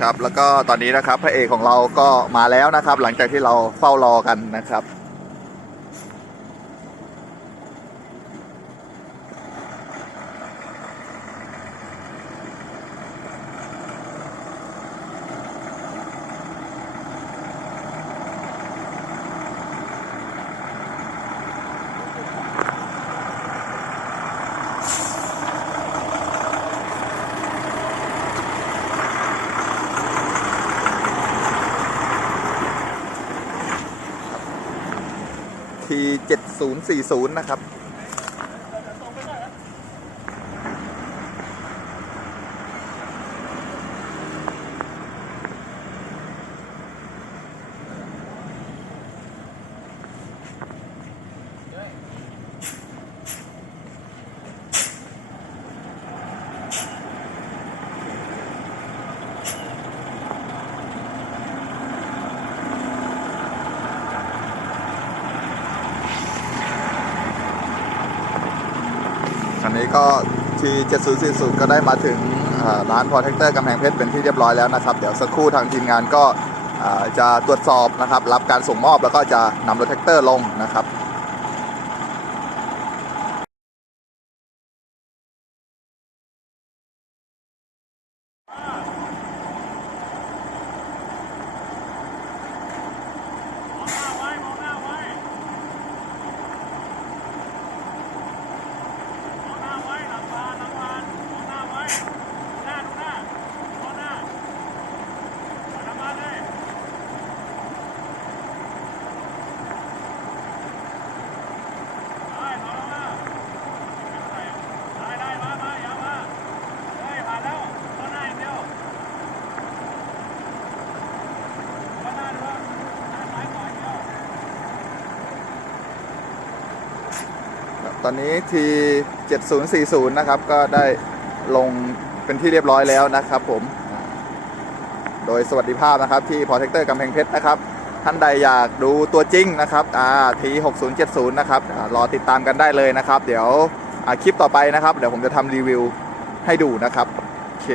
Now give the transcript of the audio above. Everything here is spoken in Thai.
ครับ แล้วก็ตอนนี้นะครับพระเอกของเราก็มาแล้วนะครับ หลังจากที่เราเฝ้ารอกันนะครับ ที7040 นะครับ อันนี้ก็ที7040ก็ได้มาถึงร้านพอเทคเตอร์กำแพงเพชรเป็นที่เรียบร้อยแล้วนะครับ เดี๋ยวสักครู่ทางทีมงานก็จะตรวจสอบนะครับ รับการส่งมอบแล้วก็จะนำรถแท็กเตอร์ลงนะครับ มองหน้าไว้ มองหน้าไว้ มองหน้าไว้ หลังพานหลังพานมองหน้าไว้ดูหน้าดูหน้ามองหน้าเอาหน้ามาเลยได้มองหน้าได้ได้มามาอย่ามาเฮ้ยผ่านแล้วมองหน้าอย่างเดียวมองหน้าดูว่าหน้าซ้ายก่อนอย่างเดียว ตอนนี้ที7040 นะครับ ก็ได้ลงเป็นที่เรียบร้อยแล้วนะครับผม โดยสวัสดิภาพนะครับ ที่พอเทคเตอร์กำแพงเพชรนะครับ ท่านใดอยากดูตัวจริงนะครับอ่าที6070 นะครับรอติดตามกันได้เลยนะครับ เดี๋ยวคลิปต่อไปนะครับ เดี๋ยวผมจะทำรีวิวให้ดูนะครับ โอเค